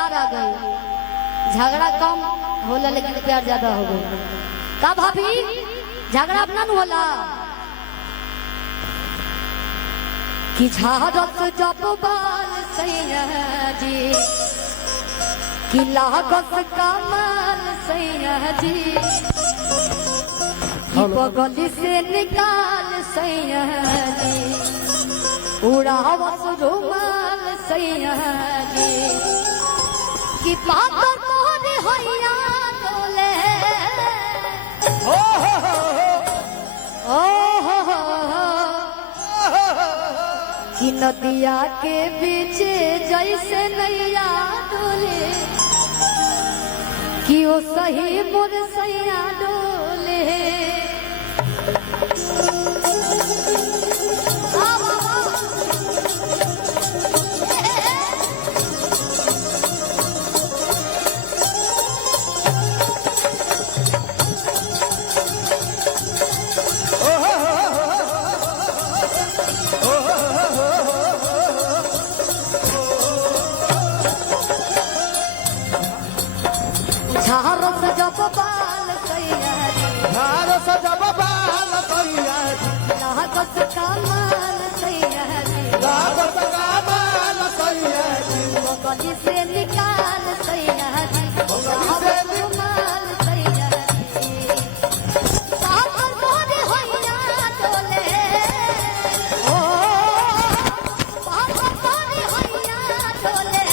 प्यार आ गई, झगड़ा कम होला लेकिन प्यार ज्यादा हो गई। का भाभी झगड़ा अपना न होला कि झाड़त जब बाल सैया जी कि लागत कमाल सैया जी कि बगल से निकाल सैया जी उड़ावत रुमाल सैया जी कि पातर मोहरे होइया डोले कि नदिया के बीच जैसे नैया डोले कि ओ सही मोर सैया डोले। झारस जब बाल सैया झारस जब बाल सैया लागत कमाल सैया लागत कमाल सैया बगल से निकाल सैया उड़ावत रुमाल सैया पातर मोहरे होइया डोले ओ पातर मोहरे होइया डोले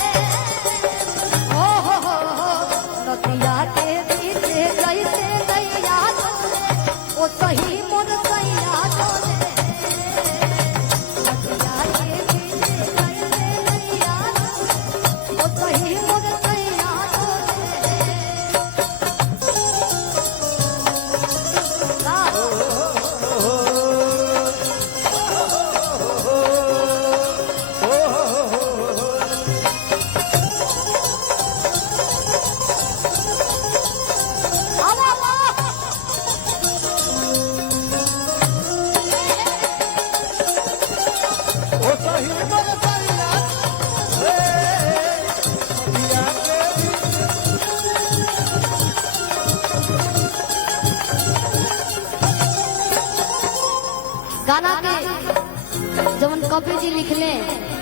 नदिया के बीच जैसे नैया डोले ओ सही मोर सैया डोले। नदिया के बीच जैसे नैया डोले ओ सही मोर सैया ओ सही मोर सैया नदिया के गाना के जवन कवि जी लिखले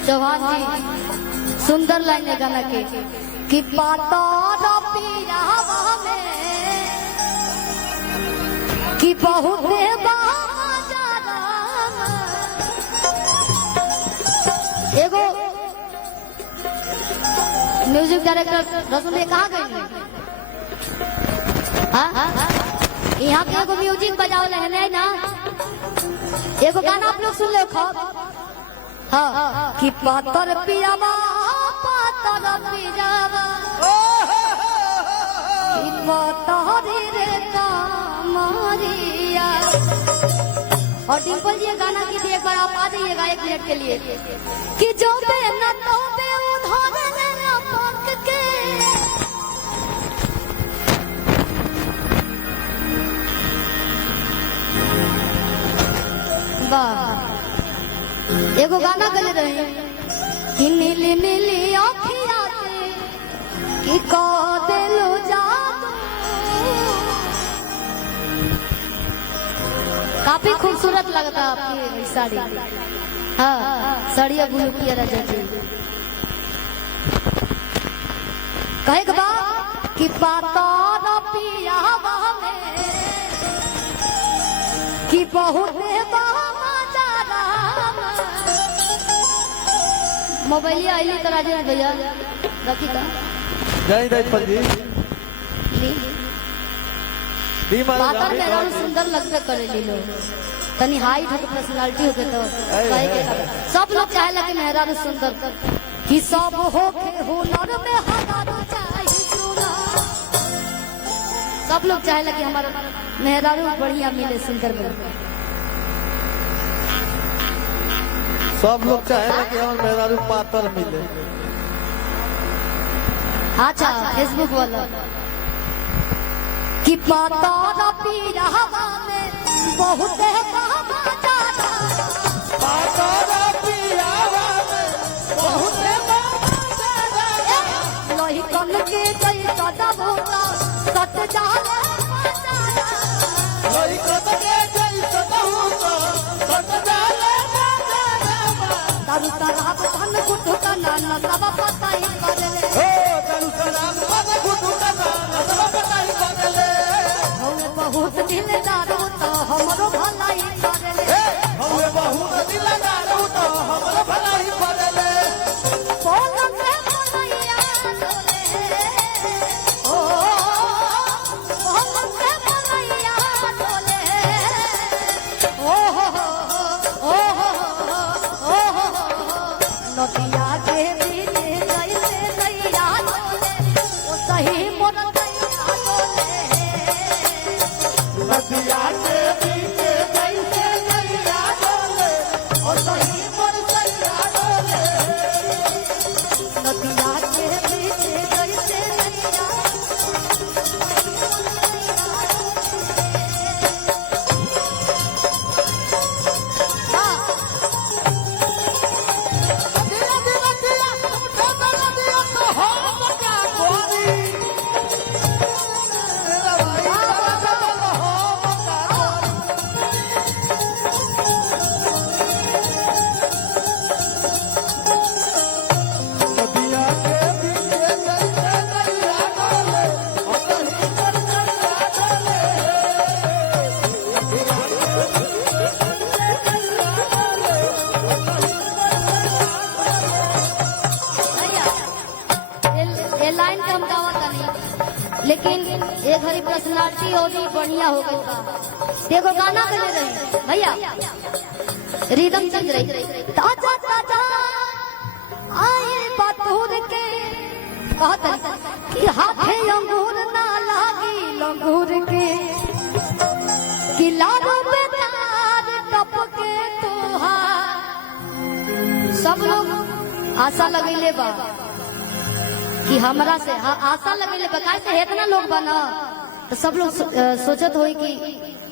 चौहान जी सुंदर लाइन है गाना के कि पातर पियावा में कि बहुत एगो म्यूजिक डायरेक्टर रसूल कहाँ गए? यहाँ के एगो म्यूजिक बजाओ है ना, एगो गाना आप लोग सुन ले खब हाँ कि पातर पियावा कि पातर रे कामरिया। और डिम्पल जी गाना की एक बार आप आ जाइएगा 1 मिनट के लिए कि जो बे न तो बे उधार न पक के वाह। एगो गाना गले रहे कि नीली नीली आँखिया के कि का दिलो जादू। काफी खूबसूरत लगता आपकी साड़ी। हाँ साड़िया ब्लू किया राजा जी कहे के बाद कि पातर पियावा में कि बहुत मोबाइल आई तो राजेश भैया रखी का जय दीपल जी दी पातर में रंग सुंदर लगते करे लीलो तनी हाइट हो पर्सनालिटी हो के तो कहे के सब लोग चाहेला कि मेहरारू सुंदर कि सब हो के हुनर में हजारों चाहिए सुना। सब लोग चाहेला कि हमारा मेहरारू बढ़िया मिले सुंदर मिले। सब लोग चाहेला कि हमारे मेहरारू पातर मिले। अच्छा फेसबुक वाला कि पातर पियावा में बहुत है बाबा जाना पातर पियावा में बहुत है बाबा जाना। लोही सन के जैसा दबोता सत जाले बाजारा लइकन के जैसा दबोता सत जाले बाजारा दारू शराब धन गुटका नाना सब पताई करले ओ दारू शराब धन गुटका नाना सब पताई करले हमें बहुत दिलदार तो हमरो भलाई करले हमें बहुत दिलदार तो हमरो भलाई करले पलक में भलैया डोले ओ पलक में भलैया डोले ओ हो नदिया के बीच जैसे नैया डोले ओ सही मोर नैया डोले नदिया के बीच जैसे नैया डोले ओ सही मोर नैया डोले नदिया के बीच जैसे नैया दिया दिया दिया ठोकर दिया तो हम क्या कोरी मेरा भाई नदिया के बीच जैसे नैया डोले ओ सही मोर नैया डोले ये लाइन के हम गावत नहीं लेकिन एक घड़ी पर्सनालिटी और भी बढ़िया हो गई बा देखो गाना बजे रहे भैया रिदम चल रही ताजा ताजा आए बातूर के कहत कि हाथे अंगूर ना लागी लंगूर के कि लाडो पे तार टपके तोहार सब लोग आशा लगैले बा कि हमरा से आशा लगेले बकाय से इतना लोग बना तो सब लोग सोचत होई कि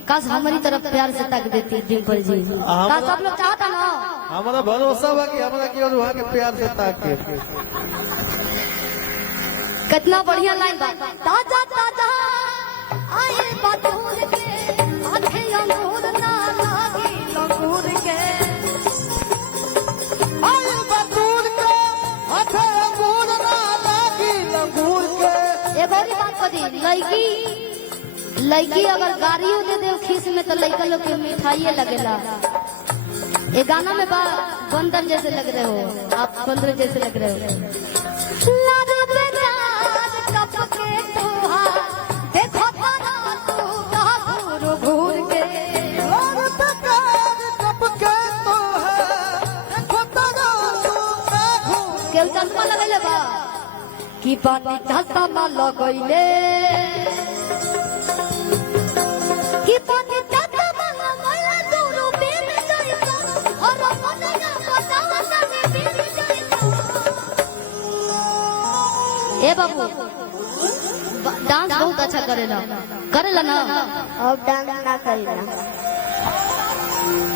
काश हमारी तरफ प्यार से तक देती डिम्पल जी का सब लोग चाहता ना हमारा भरोसा बा कि हमरा की और वहां के प्यार से ताके कितना बढ़िया लाइन बा ताजा ताजा आए बातूर के आंखें अंगूर ना लागी लंगूर के आए बतूर के हाथे अंगूर ना लागी लंगूर के एक और बात कदी लड़की अगर गाड़ियों दे दे खीस में तो लड़का लोग के मिठाई लगेला ये गाना में बंदर जैसे लग रहे हो आप बंदर जैसे लग रहे हो लाडो पे तार टपके तोहार देखो तारा तू कहाँ घूर घूर के और तकार टपके तो है देखो तारा तू काहू केल चश्मा लगैले बा कि पानी चश्मा लगैले कि पानी चश्मा लगैले दूर बेन जइसा और मने ना बतावा तने बेन जइसा ए बाबू डांस बहुत अच्छा करेला ना अब डांस ना करेला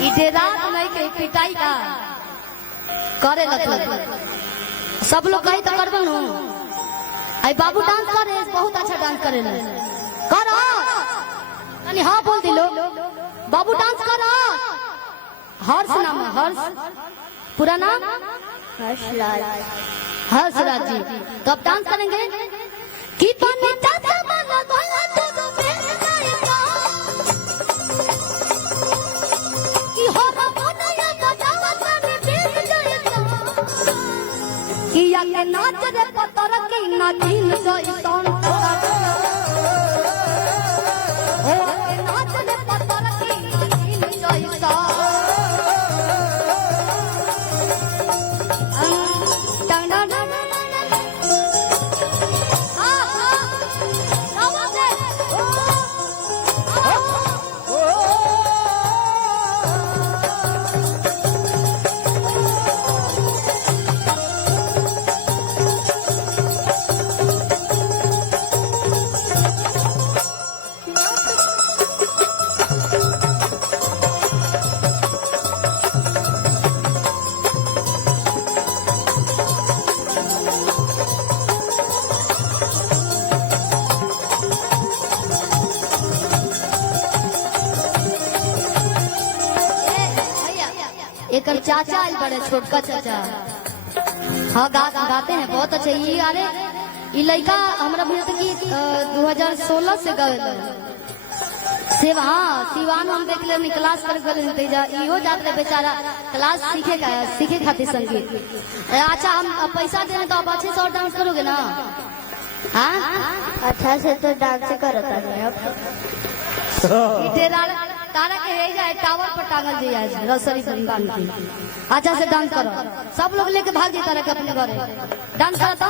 इधे रात नहीं के पिटाई का करे लगल सब लोग कही तो करबो नु आई बाबू डांस करे बहुत अच्छा डांस करेला कर यानी हाँ बोल दिलो बाबू डांस कर हर्ष नाम है हर्ष पूरा नाम हर्षलाल हर्षराज जी तो अब डांस करेंगे कि पानी चाचा माना गोला तो मेरे जाएगा कि हो रमोना या बजावा तने बेच जाएगा कि या के नाच रे पतर की नाचिन जइसन हो के नाच रे पतर की नाचिन जइसन एक चाचा आए बड़े छोटका चाचा। हाँ गाते हैं बहुत अच्छे। ये अरे ये लड़का हमारा भी कि 2016 से गए सेवा। हाँ सिवान हम देख ले क्लास कर इहो जात रहे बेचारा क्लास सीखे खातिर संगीत। अच्छा हम पैसा देने तो आप अच्छे से और डांस करोगे ना? हाँ अच्छा से तो डांस करता है अब। तारा के है जाए टावर पर टांगल जी जाए रसरी परिवार की। अच्छा से डांस करो, सब लोग लेके भाग जाए तारा के अपने घरे डांस करो तो।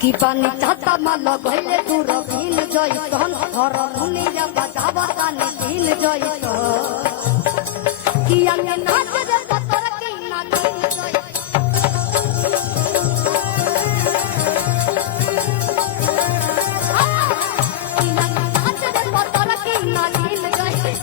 कि पानी चाहता माला भइले तू रखीन जइसन हर दुनिया बजावा ताने दिन जइसन कि अंगे नाच रे पतर की ना दिन जइसन कि अंगे नाच रे पतर की ना दिन जइसन।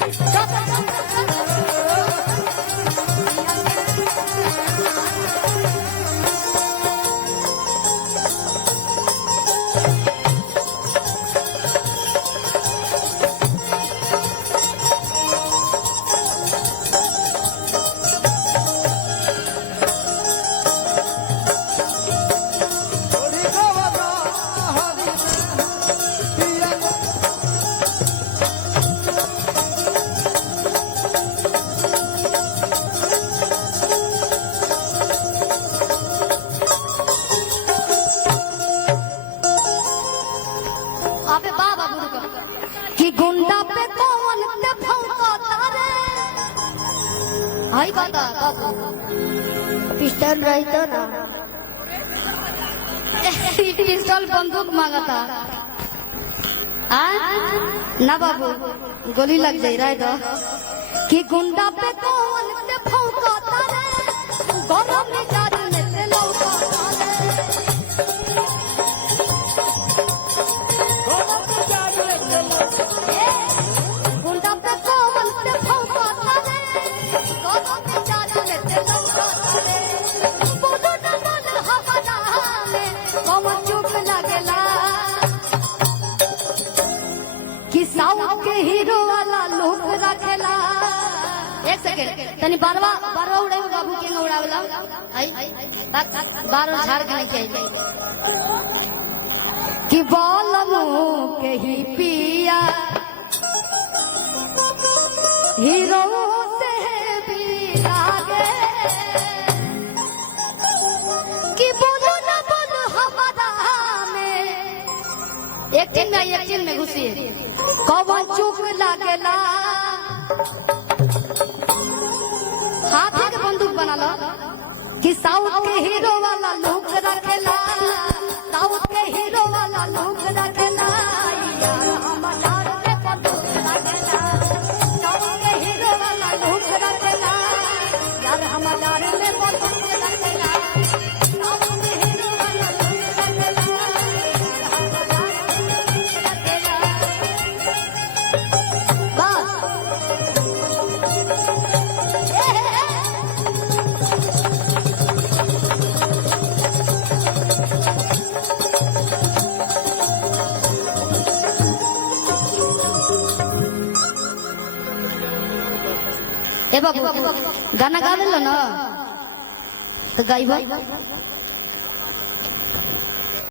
कि गुंडा पे कौन ते भौंकता रे? हाय बता पिस्टल रही तो ना पिस्टल बंदूक मांगता। ना बाबू गोली लग जाए रहे तो। कि गुंडा पे कौन ते भौंकता रे? गरम मिजाज में ते लौकता रे। गुंडा पे कौन ते भौंकता रे? गरम मिजाज में ते लौकता रे। बोलो ना मन हमारा में कौन चुप लगेला कि साउथ के हीरो वाला लुक रखेला। एक सेकंड तनी बारवा उड़े बाबू के उड़ावला आई बार झाड़ के नहीं चाहिए कि बोलमो के ही पिया हीरो से भी लागे कि बोलो ना बोलो हमारा में एक दिन में घुसी कौन चुप लागेला। हाथे के बंदूक बना लो कि साउथ के हीरो वाला लुक रखेला। साउथ के हीरो वाला लुक रखेला। यार हमार के बंदूक रखेला। साउथ के हीरो वाला लुक रखेला। यार हमार के बंदूक रखेला। साउथ के हीरो वाला लुक रखेला। ए बाबू गाना गा लो ना तो गाइबा